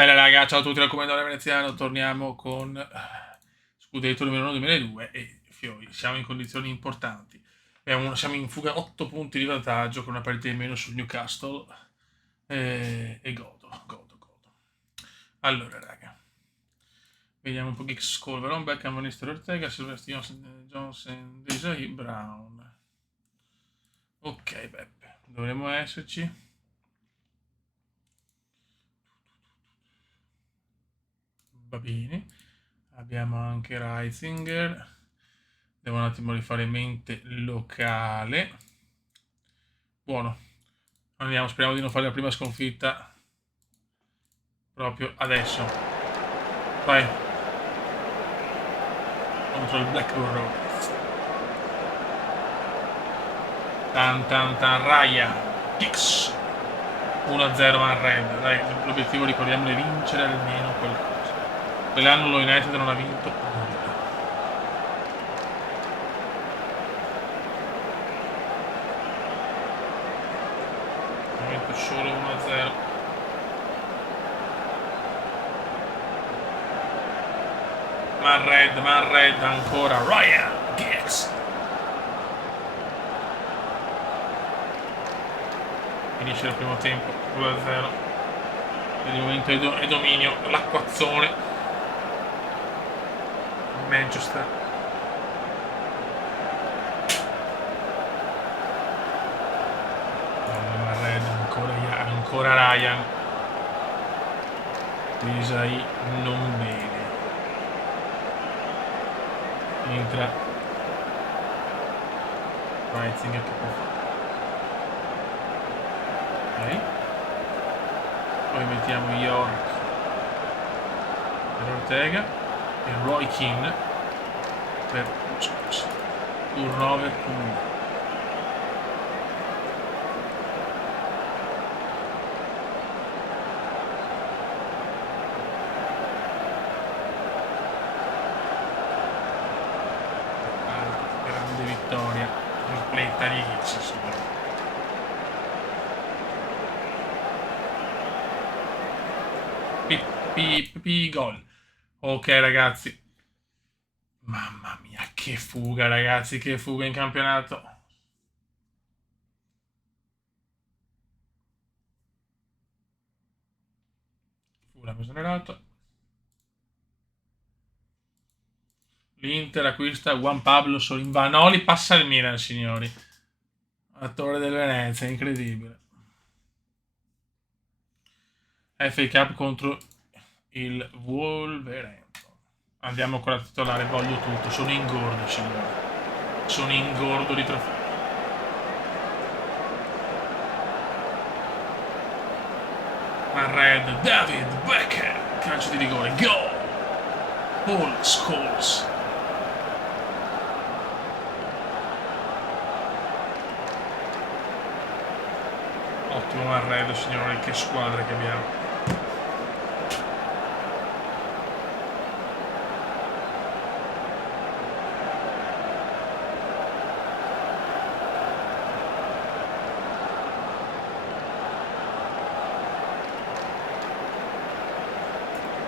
Bella raga, ciao a tutti dal Commendatore Veneziano, torniamo con Scudetto numero 1 2002 e Fiori, siamo in condizioni importanti. Siamo in fuga 8 punti di vantaggio con una partita in meno sul Newcastle e godo. Allora raga, vediamo un po' chi score, Veron, Beckham, Van Nistelrooy, Ortega, Silvestri, Johnson, Desai, Brown. Ok Beppe, dovremmo esserci. Va bene. Abbiamo anche Reisinger. Devo un attimo rifare mente locale. Buono. Andiamo, speriamo di non fare la prima sconfitta proprio adesso. Vai. Contro il Blackburn Rovers. Raya. X. 1-0 Man Red. Dai, l'obiettivo, ricordiamo, è vincere almeno qualcosa. Quell'anno lo United non ha vinto nulla. Solo 1-0. Man Red ancora. Ryan Giggs. Finisce il primo tempo 2-0. Per il momento è dominio, l'acquazzone. Manchester. Man Red ancora Ryan. Desai non bene. Entra Reisinger che può fare. Ok. Poi mettiamo York per Ortega e Roy Keane per Busquets. Turnover comune. Grande vittoria, tripletta di Hicks. Gol. Ok ragazzi. Mamma mia, che fuga ragazzi, che fuga in campionato. Fulham esonerato. L'Inter acquista Juan Pablo Solinvanoli, passa il Milan signori. Attore del Venezia, incredibile. FA Cup contro il Wolverhampton. Andiamo con la titolare, voglio tutto, sono ingordo signori. Sono ingordo di trofei. Red, David Beckham, calcio di rigore, gol! Paul Scholes. Ottimo Red, signori, che squadra che abbiamo.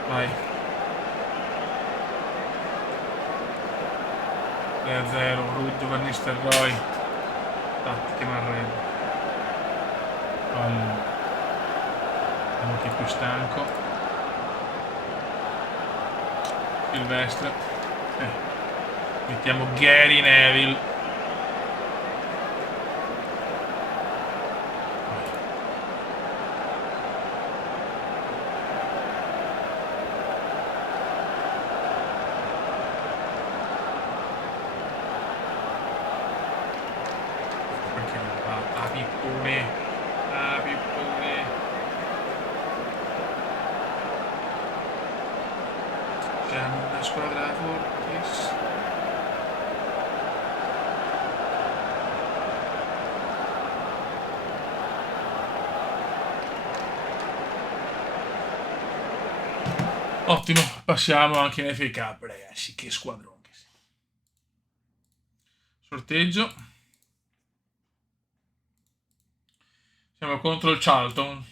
Vai. 3-0, Ruud Van Nistelrooy. Tattiche Marred. Allora. Vediamo chi è più stanco. Silvestre. Mettiamo Gary Neville. Pippone. Siamo una squadra fortissima. Ottimo, passiamo anche in FA Cup, ragazzi, che squadrone che sia. Sorteggio. Siamo contro il Charlton.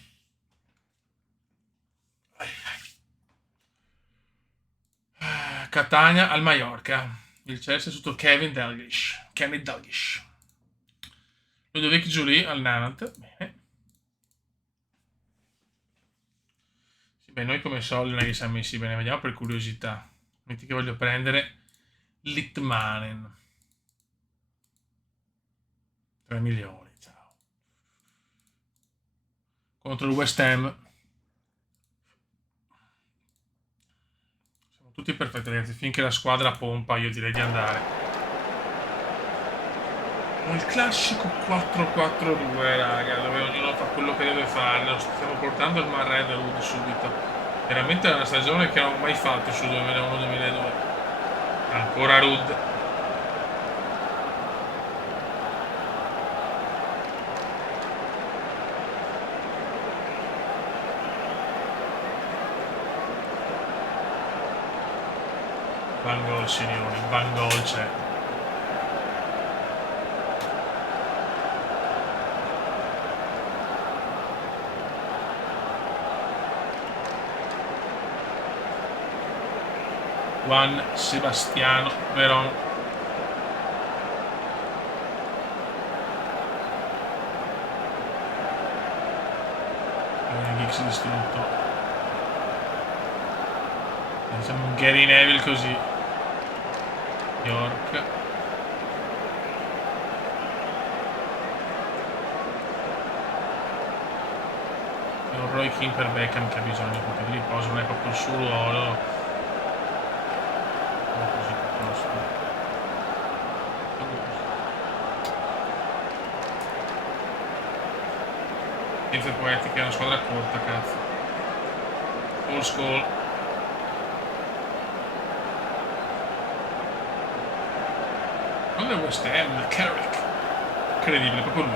Catania al Mallorca. Il Chelsea sotto Kevin Dalglish. Kenny Dalglish. Ludovic Giuli al Nantes. Bene. Sì, beh, noi come soldi non è che siamo messi bene. Vediamo per curiosità. Metti che voglio prendere Litmanen. 3 milioni. Ciao. Contro il West Ham. Siamo tutti perfetti, ragazzi. Finché la squadra pompa, io direi di andare. Il classico 4-4-2, raga, dove ognuno fa quello che deve fare. Lo stiamo portando il Marred a Rud subito. Veramente è una stagione che non ho mai fatto sul 2001-2002. Ancora Rud. Van gol, signori, Van gol c'è. Juan Sebastiano Veron. Giggs distrutto. Facciamo un Gary Neville così. York. E un Roy Keane per Beckham che ha bisogno proprio di riposo, non è proprio il suo ruolo. Scienze poetiche è una squadra corta, cazzo. Full school. Non è West Ham, Carrick. Incredibile, proprio lui.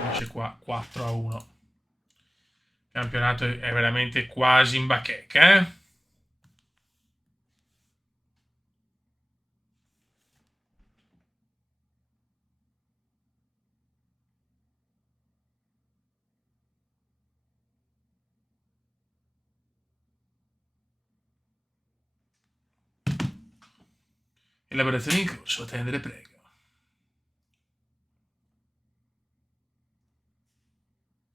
Finisce qua 4-1. Il campionato è veramente quasi in bacheca, eh? Elaborazioni in corso, attendere prego.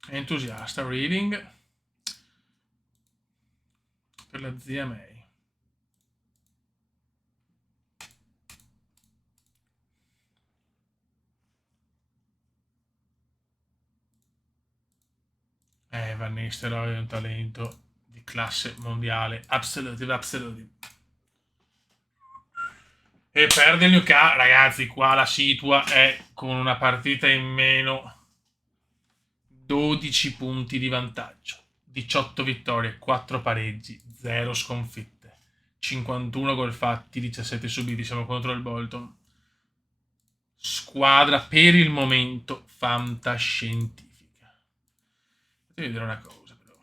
Entusiasta, reading. Per la zia May. Van Nistelrooy è un talento di classe mondiale. Absolutely. E perde il Newcastle, ragazzi, qua la situa è con una partita in meno, 12 punti di vantaggio, 18 vittorie, 4 pareggi, 0 sconfitte, 51 gol fatti, 17 subiti, siamo contro il Bolton. Squadra per il momento fantascientifica. Devi vedere una cosa però.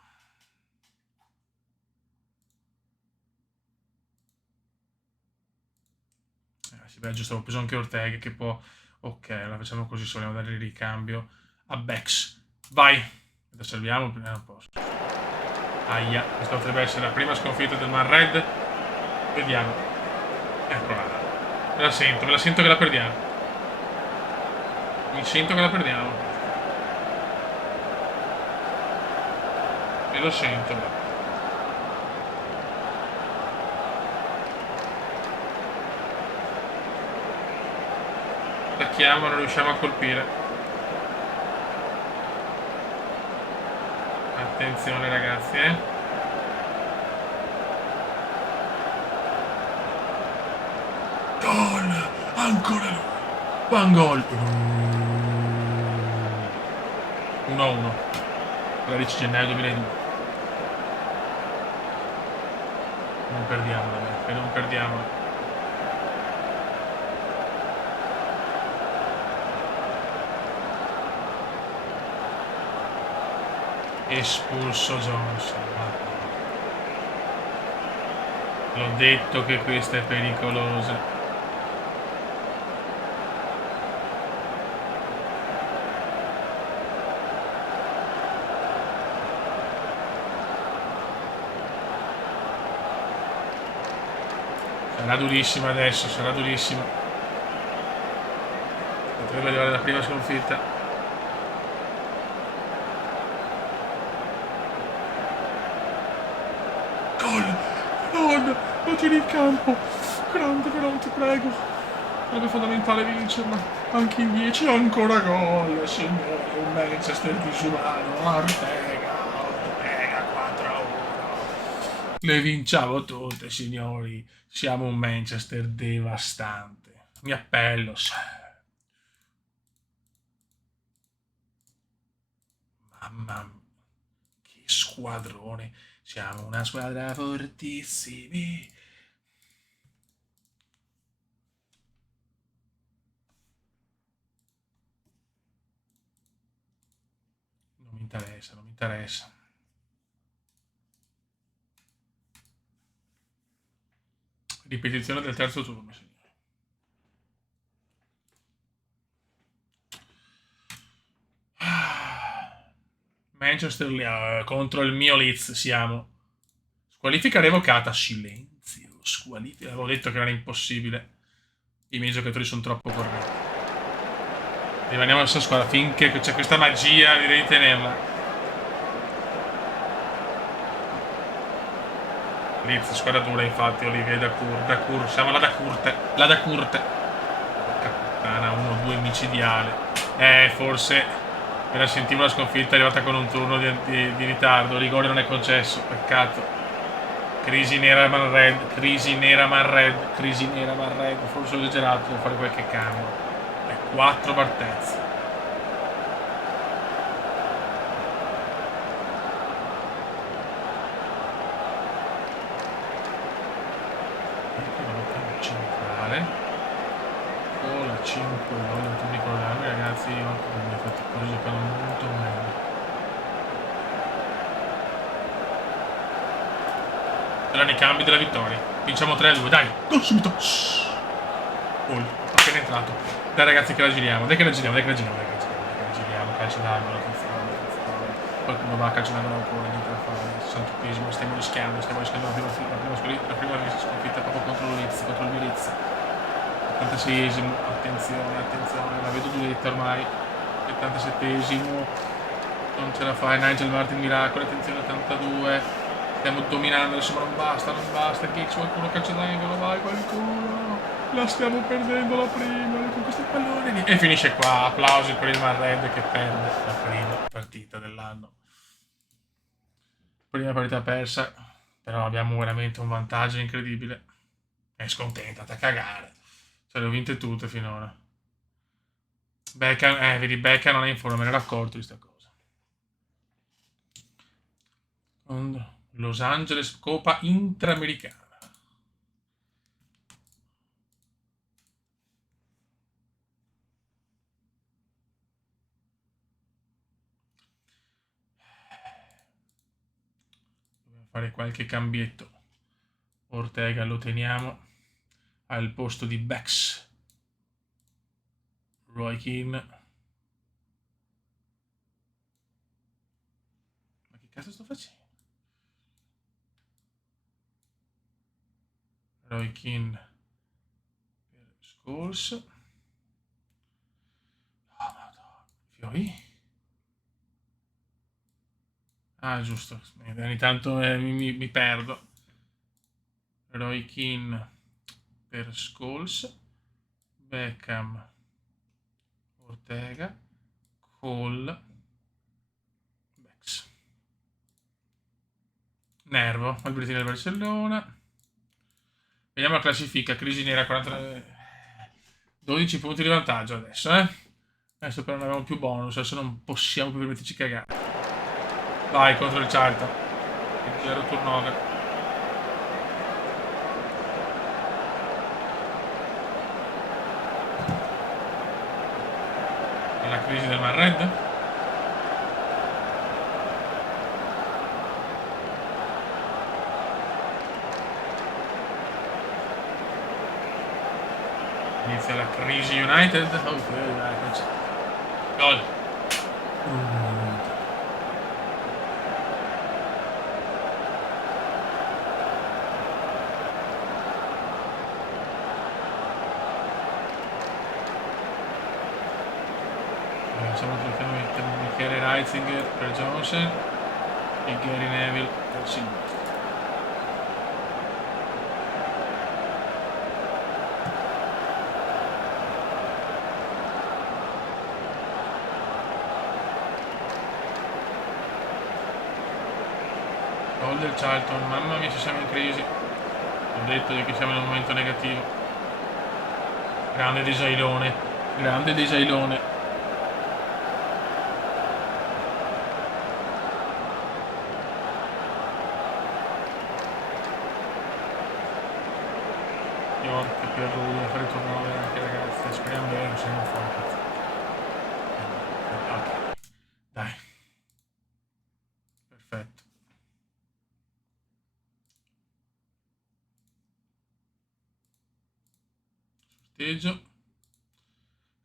Sì, beh, giusto, ho preso anche Ortega che può... Ok, allora facciamo così, se vogliamo dare il ricambio a Bex. Vai! La salviamo, prima non posso. Aia, questa potrebbe essere la prima sconfitta del Man Red. Vediamo. Eccola. Me la sento che la perdiamo. Mi sento che la perdiamo. E lo sento. Attacchiamo, non riusciamo a colpire. Attenzione ragazzi, Gol! Ancora lui! One goal! 1-1. 13 gennaio 2002. Non perdiamola, non perdiamola. Espulso Johnson. L'ho detto che questa è pericolosa. Sarà durissima adesso, sarà durissima. Potrebbe arrivare la prima sconfitta. Gol! Lo tiri in campo! Grande però, ti prego! Sarebbe fondamentale vincerla. Anche in 10 ancora gol, signore. Un Manchester disumano. Ortega 4-1. Le vinciamo tutte, signori. Siamo un Manchester devastante. Mi appello. Mamma mia, che squadrone. Siamo una squadra fortissimi. Non mi interessa, non mi interessa. Ripetizione del terzo turno, signori. Manchester contro il mio Leeds siamo. Squalifica revocata. Silenzio. Squalifica. Avevo detto che era impossibile. I miei giocatori sono troppo corretti. Rimaniamo nella stessa squadra finché c'è questa magia, direi di tenerla. Leeds, squadra dura, infatti. Olivier Dacour. Siamo la Dacourte. La Dacourte. Porca puttana, 1-2 micidiale. Forse. Me la sentivo la sconfitta, è arrivata con un turno di ritardo. Rigore non è concesso, peccato. Crisi nera man red, crisi nera man red, crisi nera man red. Forse ho esagerato, devo fare qualche cambio. E 4 Barthez. Centrale. O la 5 voglio tutti ricordarmi, ragazzi, io anche con gli effetti così giocano molto meglio. Saranno i cambi della vittoria. Vinciamo 3-2, dai, go subito. Gol, appena entrato. Dai ragazzi che la giriamo, dai che la giriamo, dai che la giriamo, dai che la giriamo, calcio d'angolo, qualcuno va a calcio d'angolo ancora, niente da fare, 61esimo, stiamo rischiando la prima sconfitta proprio contro il Leeds, contro il mio Leeds. 76esimo, attenzione, la vedo duretta ormai. 77esimo, non ce la fai, Nigel Martin miracolo, attenzione, 82. Stiamo dominando, adesso non basta, Giggs, qualcuno calcio d'angolo, vai qualcuno. La stiamo perdendo la prima, con questo pallone. E finisce qua, applausi per il Man Red che perde la prima partita dell'anno. Prima partita persa, però abbiamo veramente un vantaggio incredibile. È scontenta, a cagare. Cioè, le ho vinte tutte finora. Becca, vedi, Becca non è in forma, me ne ero accorto di sta cosa. Los Angeles Copa Interamericana. Dobbiamo fare qualche cambietto. Ortega lo teniamo al posto di Bex. Roy Keane. Ma che cazzo sto facendo? Roy Keane per Scholes. Oh, madonna. Fiori? Ah, giusto. Ogni tanto mi perdo. Roy Keane per Scholes. Beckham. Ortega. Cole. Bex. Nervo. Albertini del Barcellona. Vediamo la classifica. Crisi nera 49. 12 punti di vantaggio adesso, Adesso però non abbiamo più bonus, adesso non possiamo più permetterci cagare. Vai contro il Charlton. 0 turnover. E la crisi del Man Red? Inizia la crisi United. Ok, dai, gol. Facciamo mettere Michele Reitzinger per Johnson e Gary Neville per Silvestri. Gol del Charlton, mamma mia, ci siamo in crisi. Ho detto che siamo in un momento negativo. Grande Desailone, grande Desailone. York per lui a fare il turnover anche, ragazzi, speriamo bene, non siamo fuori. Ok, dai, perfetto. Sorteggio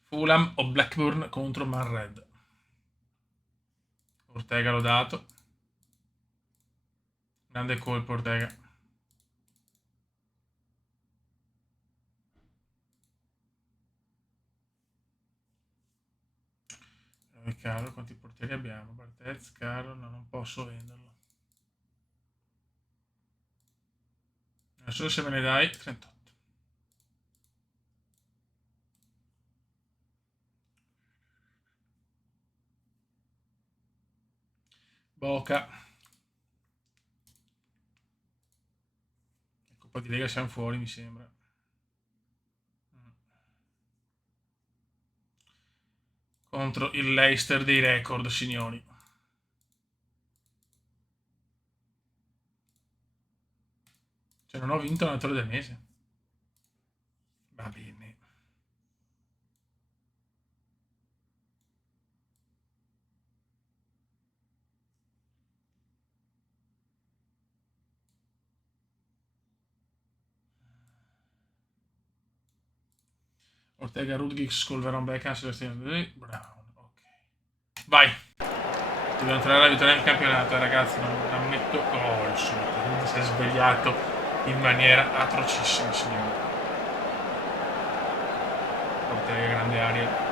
Fulham o Blackburn contro Man Red. Ortega l'ho dato, grande colpo Ortega. Caro, quanti portieri abbiamo? Bartez, Caro, no, non posso venderlo. Solo se me ne dai 38. Boca. Coppa di Lega siamo fuori, mi sembra. Contro il Leicester dei record, signori. Cioè, non ho vinto l'allenatore del mese. Va bene. Ortega, Rudgix, Colveron, Beckham, Sebastian Brown. Ok. Vai. Devo entrare alla vittoria in campionato, ragazzi. Non ammetto. Oh, il suo si è svegliato in maniera atrocissima, signori. Ortega, grande aria.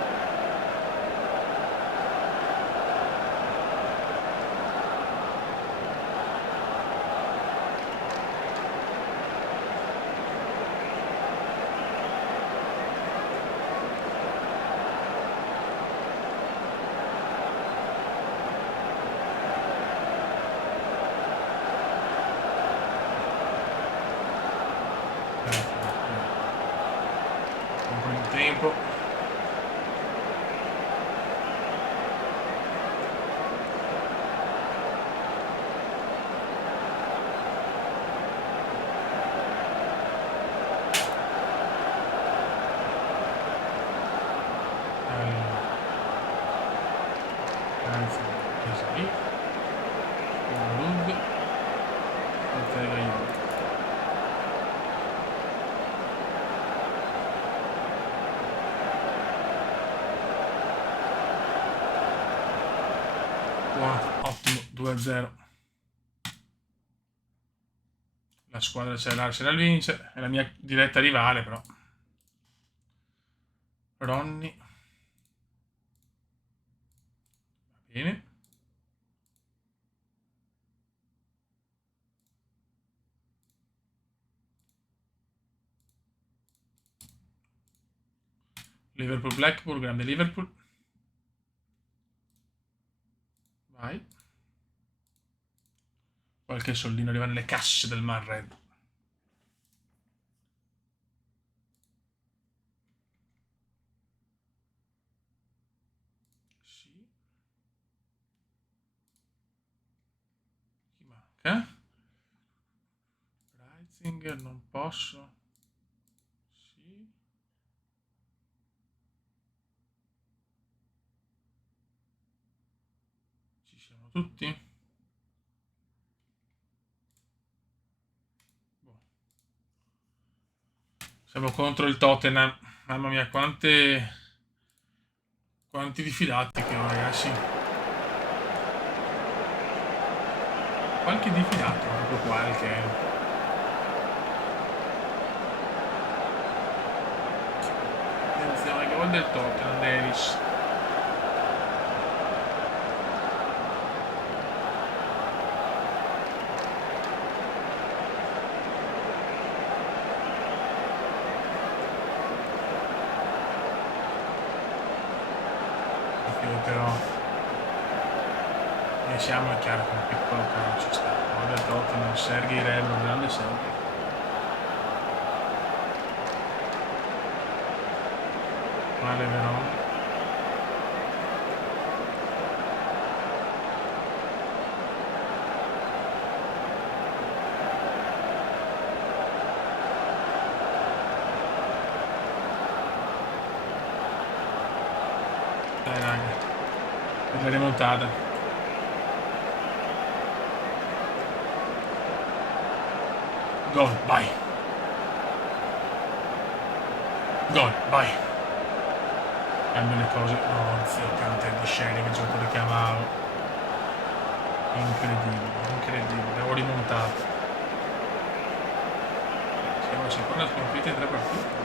Un po' di tempo. Anzi, così. Un lung. Ortega io. Ottimo, 2-0. La squadra c'è l'Arsenal vince, è la mia diretta rivale però. Ronny. Va bene. Liverpool Blackpool, grande Liverpool. Vai. Qualche soldino arriva nelle casse del Man Red. Sì. Chi manca? Reitzinger, non posso. Sì. Ci siamo tutti? Boh. Siamo contro il Tottenham. Mamma mia, quanti diffidati che ho, ragazzi. Qualche diffidato, proprio qualche. Attenzione, gol del Tottenham, Davis. Però ne siamo, è chiaro che un piccolo calo ci sta. Gol del Tottenham, Sergei Rebro, grande Sergei. Male Verona. Dai raga, per la remontata. Gol, vai. Gol, vai. Cambio le cose. No, zio, Canter di scene che giocatore chiamavo. Incredibile, incredibile. Avevo rimontato. Siamo a seconda sconfitta in 3 partite.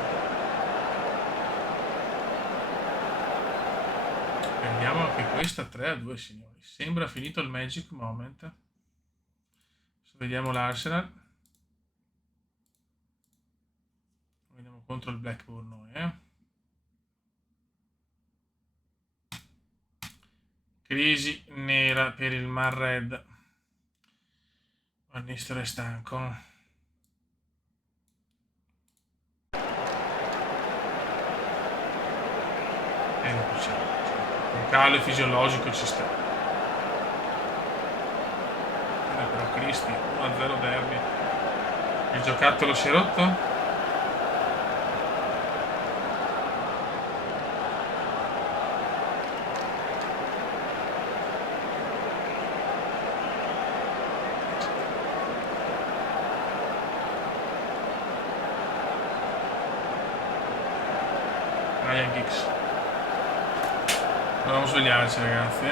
Prendiamo anche questa 3-2, signori. Sembra finito il magic moment. Adesso vediamo l'Arsenal. Vediamo contro il Blackburn noi, Crisi nera per il Mar Red. Van Nistelrooy è stanco. Non possiamo. Un calo fisiologico ci sta. Però Cristi, 1-0 derby. Il giocattolo si è rotto? Ryan Giggs. Dobbiamo svegliarci, ragazzi,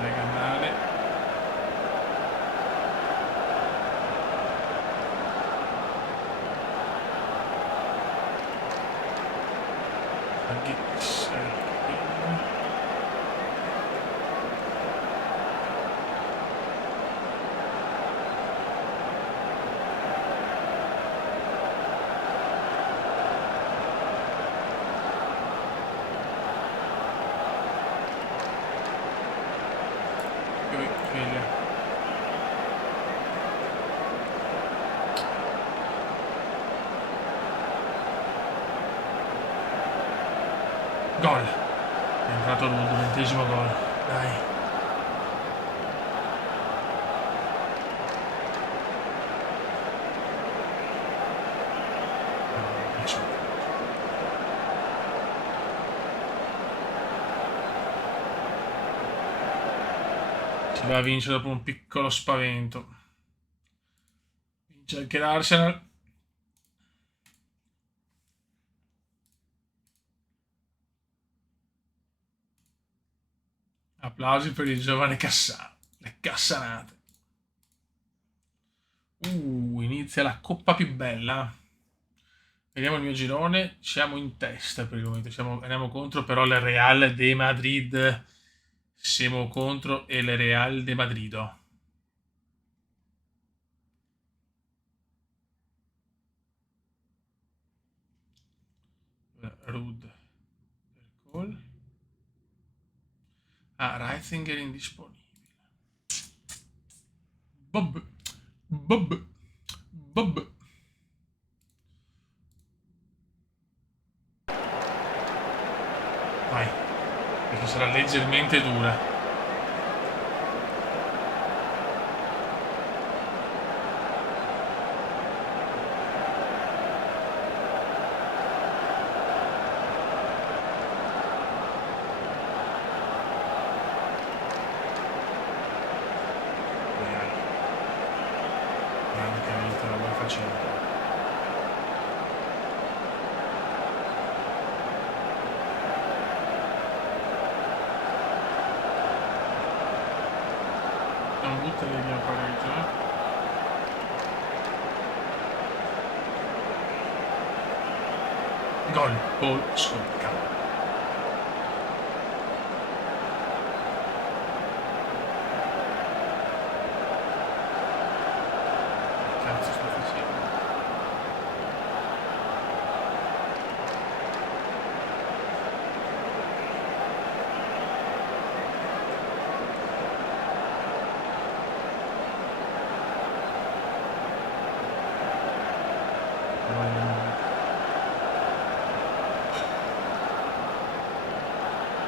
Lega male. Giggs. Sveglia. Gol. È entrato il 20° gol. Dai. Si va a vincere dopo un piccolo spavento. Vince anche l'Arsenal. Applausi per il giovane Cassano. Le cassanate. Inizia la coppa più bella. Vediamo il mio girone. Siamo in testa per il momento. Andiamo contro però il Real de Madrid. Siamo contro il Real de Madrid. Rud. Call. Reitzinger indisponibile. Bob. Vai. Perché sarà leggermente dura. tutte le abbiamo pareggio, Gol, Paul Scocca. Che cazzo sto facendo?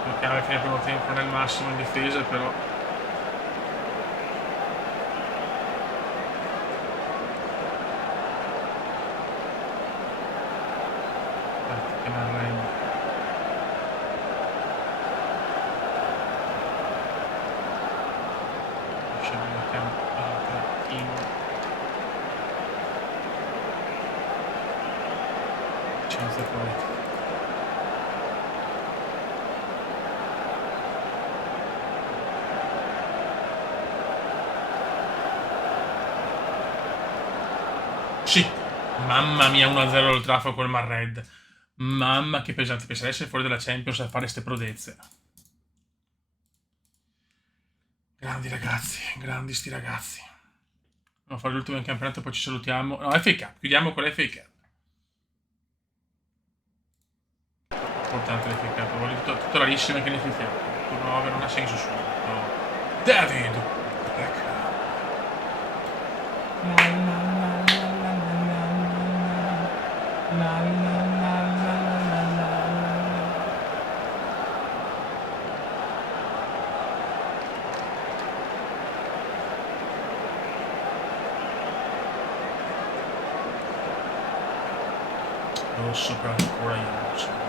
Giochiamo alla fine del primo tempo nel massimo in difesa, però che mi arrendo. Mettiamo in senza poetica. Sì, mamma mia, 1-0 Old Trafford col Marred. Mamma che pesante, pensare di essere fuori dalla Champions a fare ste prodezze. Grandi ragazzi, grandi sti ragazzi. Andiamo a fare l'ultimo in campionato e poi ci salutiamo. No, FA Cup, chiudiamo con l'FA Cup. Importante l'FA Cup, voglio titolarissima che ne FA Cup. Turno 9 non ha senso subito. David! Rosso per ancora io non so.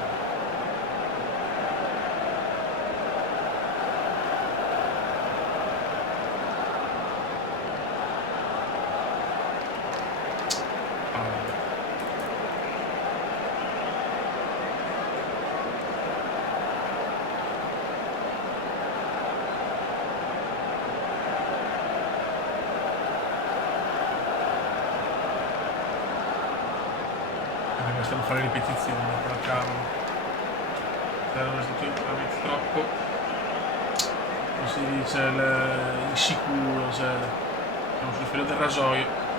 Stiamo a fare ripetizioni, però cavolo. Erano veramente troppo, come si dice, insicuro, cioè siamo sul filo del rasoio.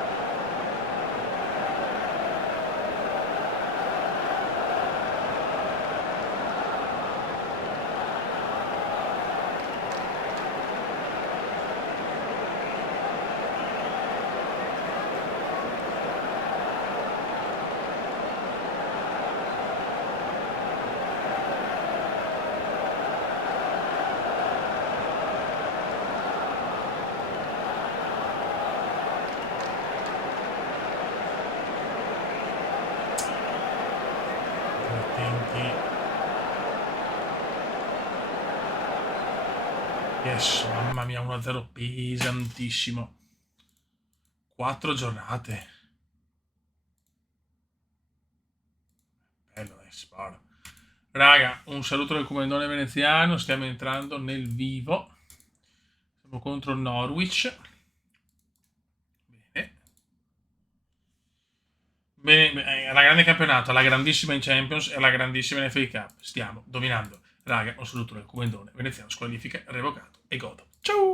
Yes, mamma mia, 1-0 pesantissimo. 4 giornate. Bello, sparo. Raga, un saluto del comandone veneziano, stiamo entrando nel vivo. Siamo contro Norwich. Bene, alla grande campionato, alla grandissima in Champions e alla grandissima in FA Cup. Stiamo dominando. Raga, un saluto del comandone veneziano, squalifica, revocato e godo. Ciao!